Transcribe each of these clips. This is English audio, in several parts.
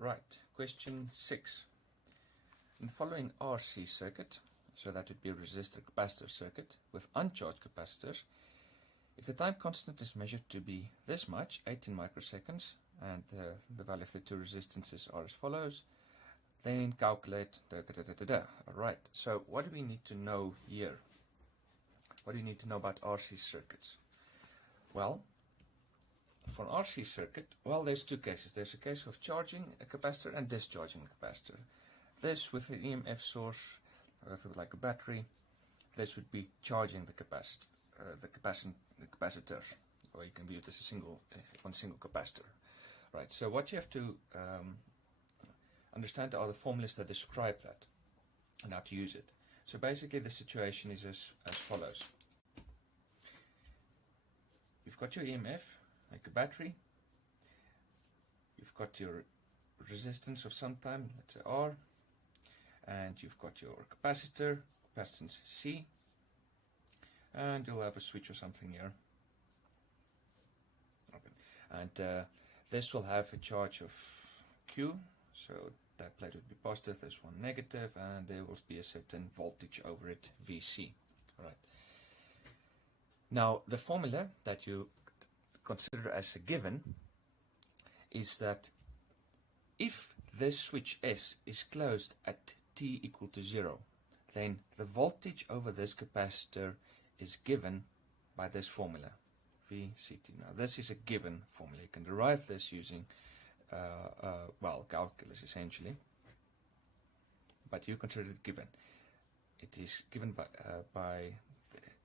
Right, question 6. In the following RC circuit, so that would be a resistor-capacitor circuit with uncharged capacitors, if the time constant is measured to be this much, 18 microseconds, and the value of the two resistances are as follows, then calculate Alright, so what do we need to know here? What do you need to know about RC circuits? Well, for an RC circuit, well, there's two cases. There's a case of charging a capacitor and discharging a capacitor. This with an EMF source, like a battery, this would be charging the capacitors, or you can view it as one single capacitor. Right. So what you have to understand are the formulas that describe that and how to use it. So basically, the situation is as follows: you've got your EMF, like a battery. You've got your resistance of some time, let's say R, and you've got your capacitor, capacitance C, and you'll have a switch or something here. Okay. And this will have a charge of Q, so that plate would be positive, this one negative, and there will be a certain voltage over it, Vc. Right. Now, the formula that you consider as a given is that if this switch S is closed at t equal to 0, then the voltage over this capacitor is given by this formula, VCT. Now, this is a given formula. You can derive this using, calculus essentially, but you consider it given. It is given by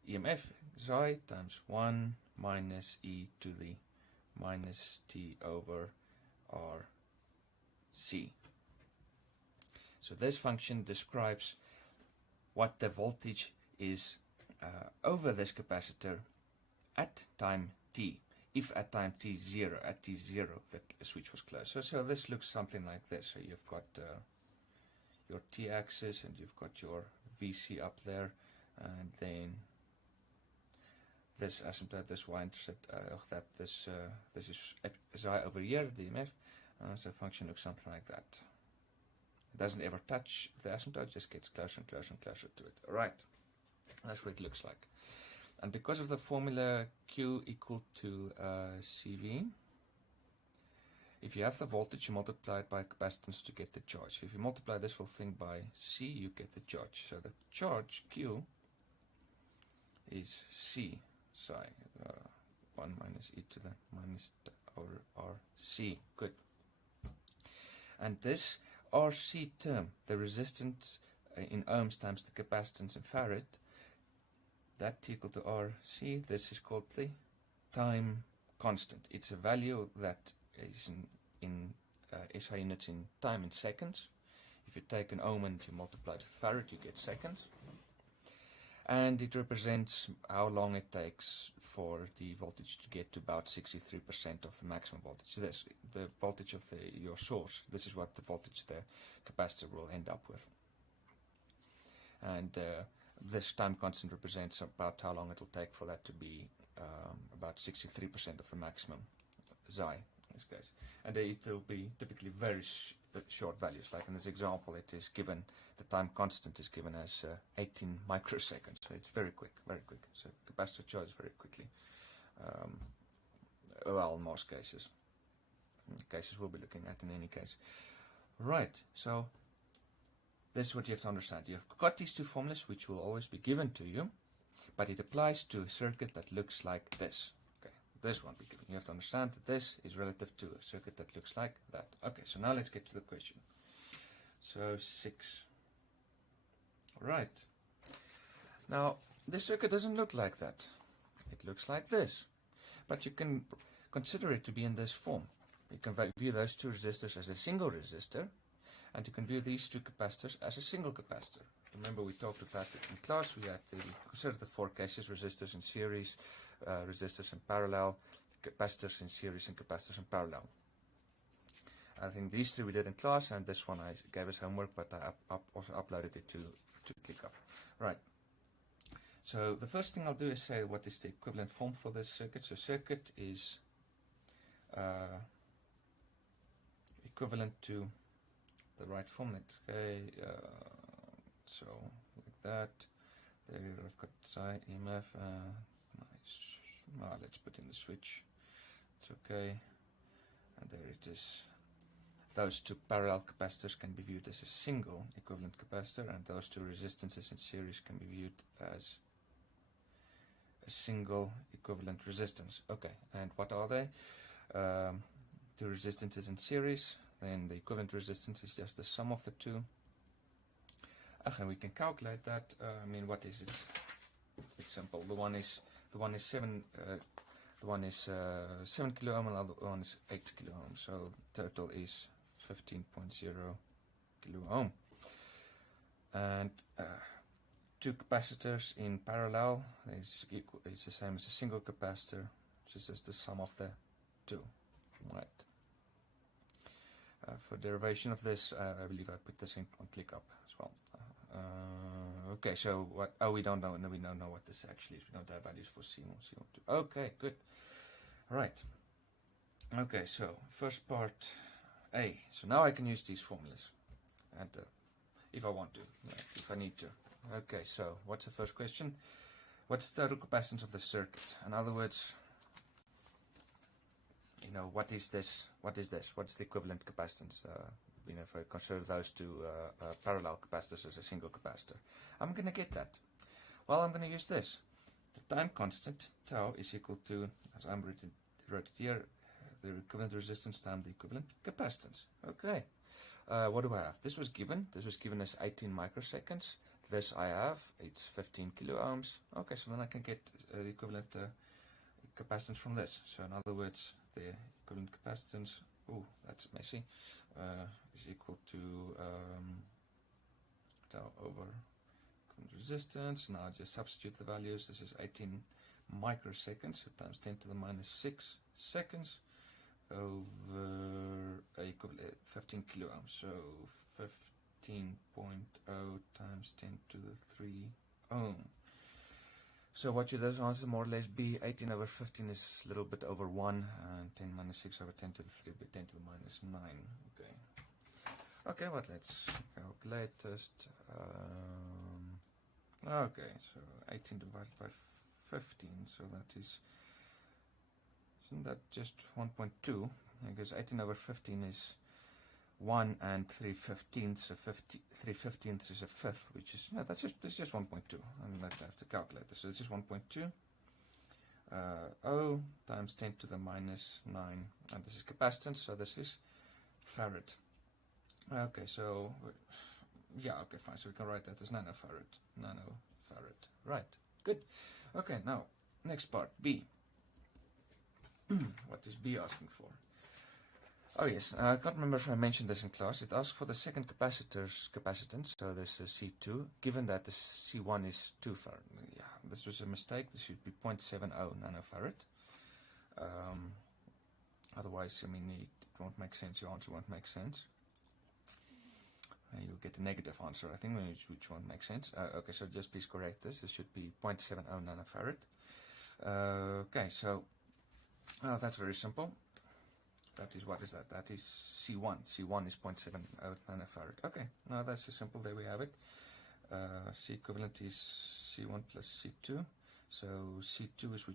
EMF psi times 1 minus e to the minus t over RC. So this function describes what the voltage is over this capacitor at time t. If at time t0, the switch was closed. So this looks something like this. So you've got your t-axis and you've got your Vc up there, and then this asymptote, this y-intercept, this is psi over here, the EMF, so the function looks something like that. It doesn't ever touch the asymptote, just gets closer and closer and closer to it. Alright, that's what it looks like. And because of the formula Q equal to CV, if you have the voltage, you multiply it by capacitance to get the charge. If you multiply this whole thing by C, you get the charge. So the charge Q is C psi 1 minus e to the minus t over RC. Good. And this RC term, the resistance in ohms times the capacitance in farad, that t equal to RC, this is called the time constant. It's a value that is in SI units in time in seconds. If you take an ohm and you multiply it with farad, you get seconds. And it represents how long it takes for the voltage to get to about 63% of the maximum voltage. This, the voltage of your source, this is what the voltage the capacitor will end up with. And this time constant represents about how long it will take for that to be about 63% of the maximum psi in this case. And it will be typically very short values. Like in this example, it is given, the time constant is given as 18 microseconds. So it's very quick, very quick. So capacitor charges very quickly. Well, in most cases. Cases we'll be looking at in any case. Right, so this is what you have to understand. You've got these two formulas which will always be given to you, but it applies to a circuit that looks like this. Okay, this won't be given. You have to understand that this is relative to a circuit that looks like that. Okay, so now let's get to the question. So 6. Right. Now, this circuit doesn't look like that. It looks like this. But you can consider it to be in this form. You can view those two resistors as a single resistor, and you can view these two capacitors as a single capacitor. Remember, we talked about it in class. We had to consider the 4 cases: resistors in series, resistors in parallel, capacitors in series, and capacitors in parallel. I think these 3 we did in class, and this one I gave us homework, but I also uploaded it to ClickUp. Right. So the first thing I'll do is say what is the equivalent form for this circuit. So circuit is equivalent equivalent to the right format. Okay, so like that. There I've got psi EMF. Nice. Let's put in the switch. It's okay. And there it is. Those two parallel capacitors can be viewed as a single equivalent capacitor, and those two resistances in series can be viewed as a single equivalent resistance. Okay, and what are they? Two resistances in series, then the equivalent resistance is just the sum of the two. And we can calculate that. I mean, what is it? It's simple. The one is 7 kilo ohm, and the other one is 8 kilo ohm. So total is 15.0 kilo ohm. And two capacitors in parallel is the same as a single capacitor, which is just the sum of the two. Right. For derivation of this, I believe I put this in on ClickUp as well. Okay, so what? Oh, we don't know. No, we don't know what this actually is. We don't have values for C1, C12. Okay, good. Right. Okay, so first part A. So now I can use these formulas, and if I want to, if I need to. Okay, so what's the first question? What's the total capacitance of the circuit? In other words, what is this? What is this? What's the equivalent capacitance? If I consider those two parallel capacitors as a single capacitor, I'm going to get that. Well, I'm going to use this. The time constant, tau, is equal to, as I'm wrote it here, the equivalent resistance times the equivalent capacitance. Okay. What do I have? This was given. This was given as 18 microseconds. This I have. It's 15 kilo ohms. Okay, so then I can get the equivalent capacitance from this. So in other words, the equivalent capacitance, that's messy, is equal to tau over resistance. Now I just substitute the values. This is 18 microseconds, so times 10 to the minus 6 seconds over equivalent 15 kilo ohms. So 15.0 times 10 to the 3 ohm. So what should those answers more or less be? 18 over 15 is a little bit over 1, and 10 minus 6 over 10 to the 3 by 10 to the minus 9. Okay. Okay, well, let's calculate just. Okay, so 18 divided by 15, so that is, isn't that just 1.2? Because 18 over 15 is 1 and 3/15, so 3/15 is a fifth, which is, no, that's just 1.2. I'm going to have to calculate this. So this is 1.2. O times 10 to the minus 9, and this is capacitance, so this is farad. Okay, so, yeah, okay, fine, so we can write that as nanofarad. Right, good. Okay, now, next part, B. What is B asking for? Oh yes, I can't remember if I mentioned this in class. It asks for the second capacitor's capacitance, so this is C2, given that the C1 is 2 farad. Yeah, this was a mistake. This should be 0.70 nanofarad. Otherwise, I mean, it won't make sense. Your answer won't make sense. You'll get a negative answer, I think, which won't make sense. Okay, so just please correct this. This should be 0.70 nanofarad. Okay, so that's very simple. That is, what is that? That is C1. C1 is 0.70 nanofarad. Okay, now that's just simple. There we have it. C equivalent is C1 plus C2. So C2 is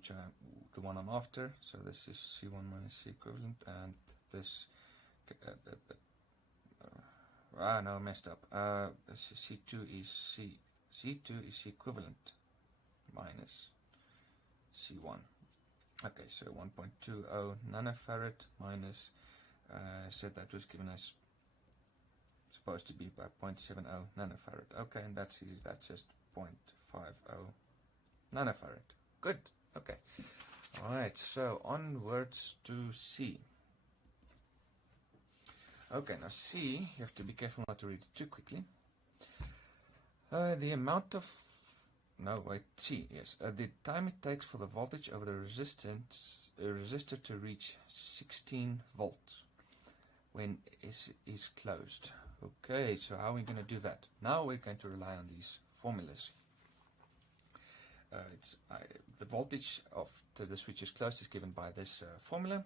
the one I'm after. So this is C1 minus C equivalent, and this. No, I messed up. C2 is C equivalent minus C1. Okay, so 1.20 nanofarad minus, said that was given as supposed to be by 0.70 nanofarad. Okay, and that's just 0.50 nanofarad. Good. Okay. All right. So onwards to C. Okay, now C, you have to be careful not to read it too quickly. The amount of C, yes. The time it takes for the voltage over the resistor to reach 16 volts when it is closed. Okay, so how are we going to do that? Now we're going to rely on these formulas. The voltage after the switch is closed is given by this formula,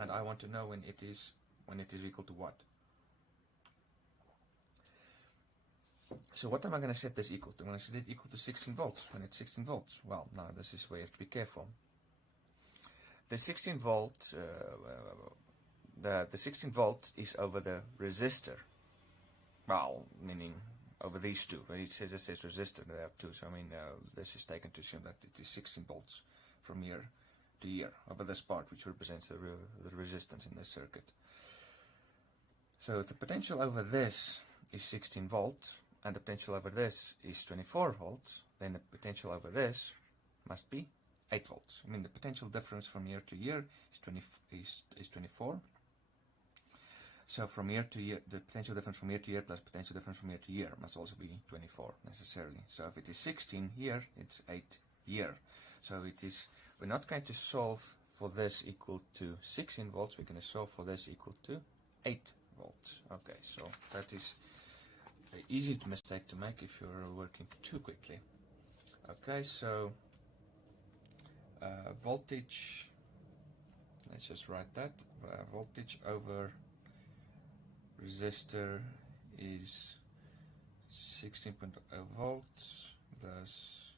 and I want to know when it is when it is equal to what? So what am I going to set this equal to? I'm going to set it equal to 16 volts. When it's 16 volts, well, now this is where you have to be careful. The 16 volt, the 16 volts is over the resistor. Well, meaning over these two. It says resistor, there are two. So I mean, this is taken to assume that it is 16 volts from year to year over this part, which represents the resistance in this circuit. So if the potential over this is 16 volts, and the potential over this is 24 volts, then the potential over this must be 8 volts. I mean, the potential difference from year to year is 24. So from year to year, the potential difference from year to year plus potential difference from year to year must also be 24 necessarily. So if it is 16 here, it's 8 year. So it is, we're not going to solve for this equal to 16 volts, we're going to solve for this equal to 8 volts. Okay, so that is an easy mistake to make if you're working too quickly. Okay, so voltage, let's just write that, voltage over resistor is 16.0 volts, thus,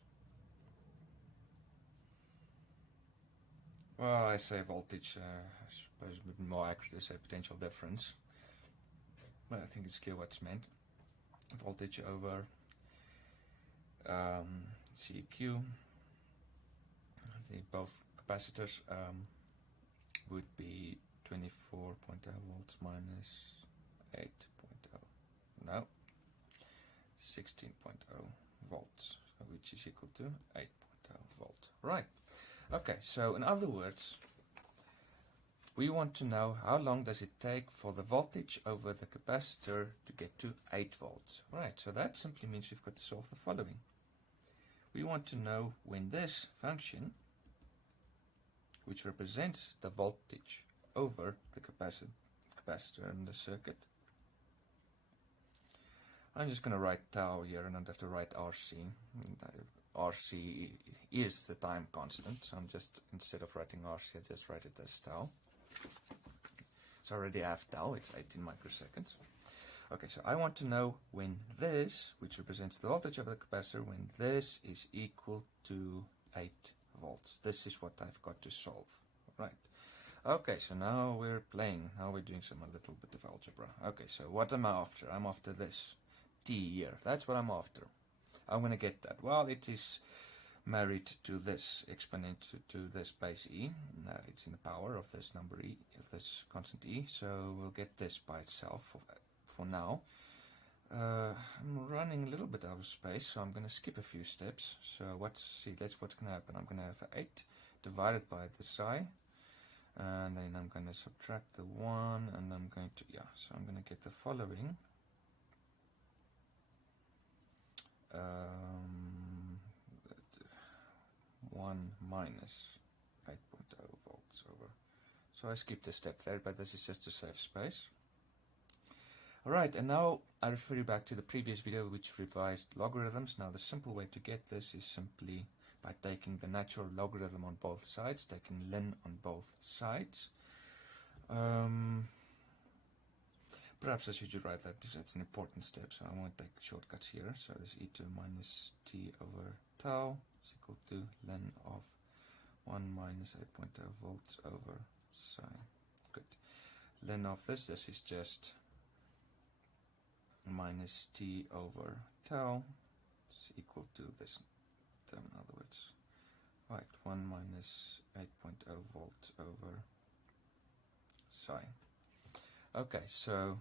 well, I say voltage, I suppose it would be more accurate to say potential difference, but I think it's clear what's meant. Voltage over CQ, both capacitors would be 24.0 volts minus 8.0, no, 16.0 volts, which is equal to 8.0 volts. Right, okay, so in other words, we want to know how long does it take for the voltage over the capacitor to get to 8 volts. Right, so that simply means we've got to solve the following. We want to know when this function, which represents the voltage over the capacitor in the circuit, I'm just going to write tau here and I don't have to write RC. RC is the time constant, so I'm just, instead of writing RC, I just write it as tau. So I already have tau, it's 18 microseconds. Okay, so I want to know when this, which represents the voltage of the capacitor, when this is equal to 8 volts. This is what I've got to solve. Right. Okay, so now we're playing. Now we're doing a little bit of algebra. Okay, so what am I after? I'm after this. T here. That's what I'm after. I'm going to get that. Well, it is married to this exponent to this base e. It's in the power of this number e, of this constant e. So we'll get this by itself for now. I'm running a little bit out of space, so I'm going to skip a few steps. So what's going to happen. I'm going to have 8 divided by the psi, and then I'm going to subtract the 1, and I'm going to, so I'm going to get the following. 1 minus 8.0 volts over. So I skipped a step there, but this is just to save space. Alright, and now I refer you back to the previous video which revised logarithms. Now the simple way to get this is simply by taking the natural logarithm on both sides, taking ln on both sides. Perhaps I should write that because it's an important step, so I won't take shortcuts here. So this e2 minus t over tau is equal to ln of 1 minus 8.0 volts over psi. Good. Ln of this is just minus t over tau is equal to this term, in other words. Right, 1 minus 8.0 volts over psi. Okay, so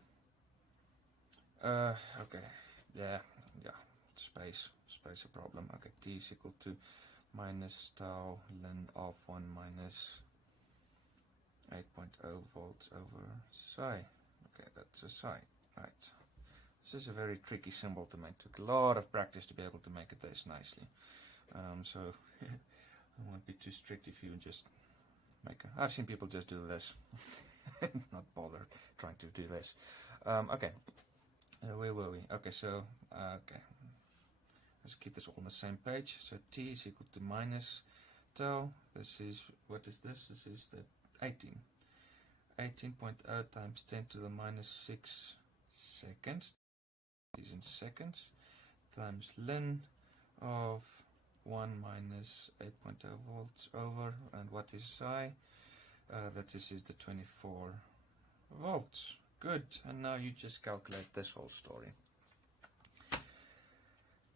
space a problem. Okay, t is equal to minus tau ln of 1 minus 8.0 volts over psi. Okay, that's a psi. Right. This is a very tricky symbol to make. Took a lot of practice to be able to make it this nicely. So I won't be too strict if you just make a... I've seen people just do this. Not bother trying to do this. Okay. Where were we? Okay, so... okay. Let's keep this all on the same page. So t is equal to minus tau. This is... What is this? This is the 18. 18.0 times 10 to the minus 6 seconds, is in seconds, times ln of 1 minus 8.0 volts over, and what is psi? That is the 24 volts. Good, and now you just calculate this whole story.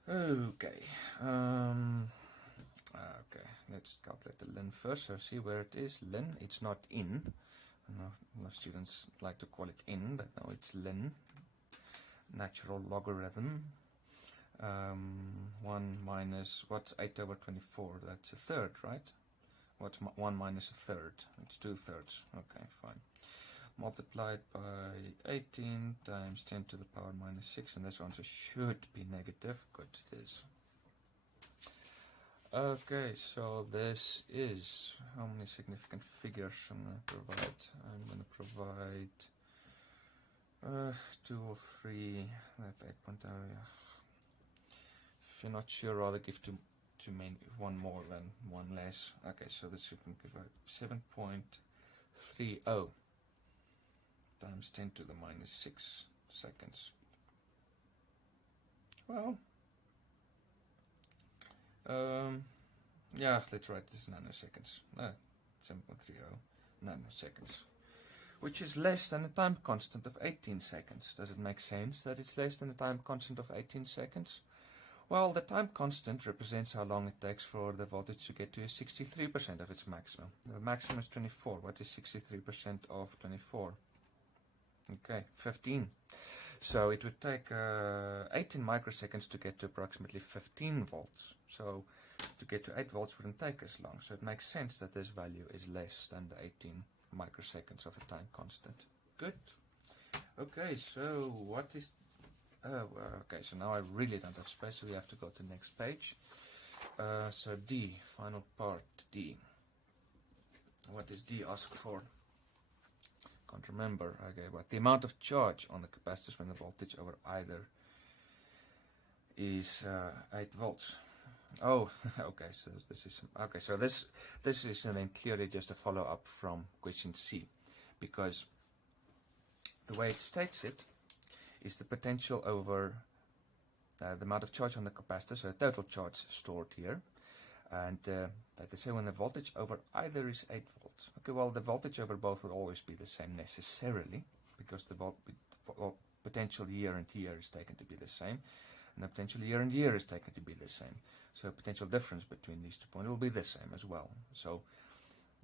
Okay, okay, let's calculate the ln first. So see where it is, ln, it's not in. A lot of students like to call it in, but no, it's ln, natural logarithm. 1 minus, what's 8 over 24? That's a third, right? What's 1 minus a third? It's 2/3. Okay, fine. Multiplied by 18 times 10 to the power minus 6, and this answer should be negative. Good, it is. Okay, so this is how many significant figures I'm going to provide. I'm going to provide 2 or 3, that 8.0, yeah. If you're not sure, rather give two many, one more than one less. Okay, so this you can give out 7.30 times 10 to the minus 6 seconds. Well, yeah, let's write this nanoseconds. 7.30 nanoseconds, which is less than the time constant of 18 seconds. Does it make sense that it's less than the time constant of 18 seconds? Well, the time constant represents how long it takes for the voltage to get to 63% of its maximum. The maximum is 24. What is 63% of 24? Okay, 15. So it would take 18 microseconds to get to approximately 15 volts. So to get to 8 volts wouldn't take as long. So it makes sense that this value is less than the 18 microseconds of the time constant. Good. Okay, so what is... okay, so now I really don't have space, so we have to go to the next page. So D, final part, D. What does D ask for? Can't remember. Okay, but the amount of charge on the capacitors when the voltage over either is 8 volts. Oh, okay. So this is this is then clearly just a follow up from question C, because the way it states it is the potential over the amount of charge on the capacitor, so the total charge stored here. And like I say, when the voltage over either is 8 volts. Okay, well, the voltage over both will always be the same necessarily, because the potential year and here is taken to be the same, and the potential year and here is taken to be the same. So potential difference between these 2 points will be the same as well. So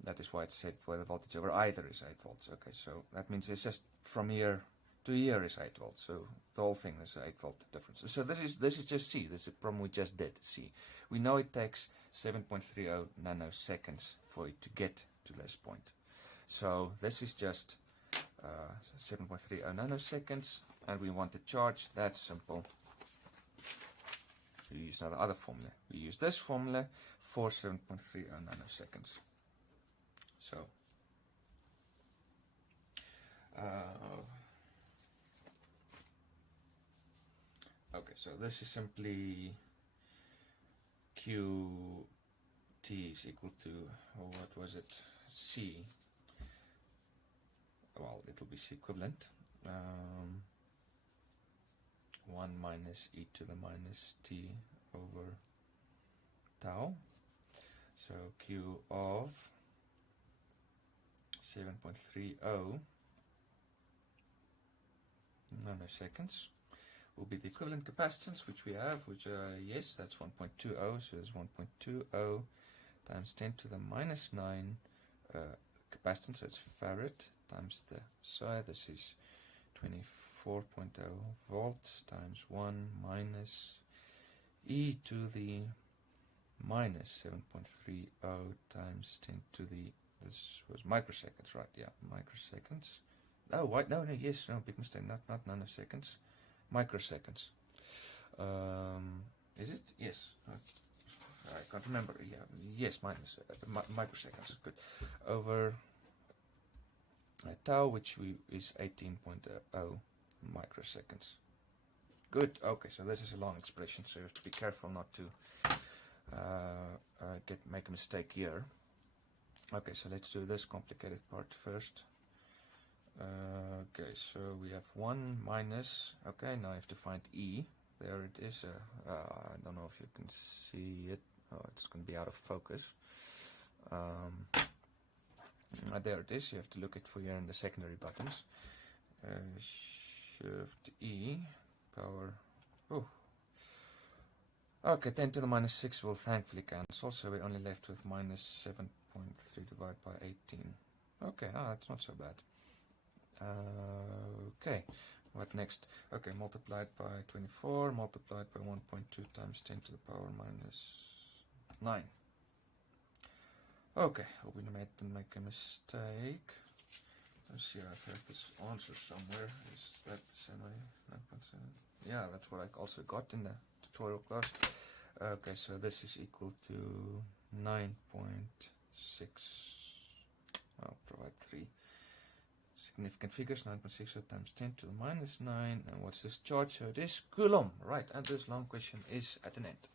that is why it said where the voltage over either is 8 volts. Okay, so that means it's just from here to here is 8 volts. So the whole thing is 8 volt difference. So this is just C. This is a problem we just did. C. We know it takes 7.30 nanoseconds for it to get to this point. So this is just 7.30 nanoseconds, and we want the charge. That's simple. We use now the other formula. We use this formula for 7.30 nanoseconds. So okay, so this is simply QT is equal to, what was it, C. Well, it'll be C equivalent. 1 minus e to the minus t over tau. So Q of 7.30 nanoseconds will be the equivalent capacitance, which we have, which yes, that's 1.20, so it's 1.20 times 10 to the minus 9 capacitance, so it's farad, times the psi, this is 24.0 volts, times 1 minus e to the minus 7.30 times 10 to the, this was microseconds, right? Yeah, microseconds. Oh, what? No, yes, no, big mistake, not nanoseconds. Microseconds. Is it? Yes. I can't remember. Yeah. Yes, minus microseconds. Good. Over tau, which is 18.0 microseconds. Good. Okay, so this is a long expression, so you have to be careful not to make a mistake here. Okay, so let's do this complicated part first. Okay, so we have 1 minus, okay, now I have to find E. There it is. I don't know if you can see it. Oh, it's going to be out of focus. There it is. You have to look it for here in the secondary buttons. Shift E, power. Oh. Okay, 10 to the minus 6 will thankfully cancel, so we're only left with minus 7.3 divided by 18. Okay, that's not so bad. Okay, what next? Okay, multiplied by 24, multiplied by 1.2 times 10 to the power minus 9. Okay, hope we didn't make a mistake. Let's see, I've heard this answer somewhere. Is that semi 9.7? Yeah, that's what I also got in the tutorial class. Okay, so this is equal to 9.6. I'll provide 3 significant figures. 9.6 times 10 to the minus 9. And what's this charge? So it is Coulomb. Right, and this long question is at an end.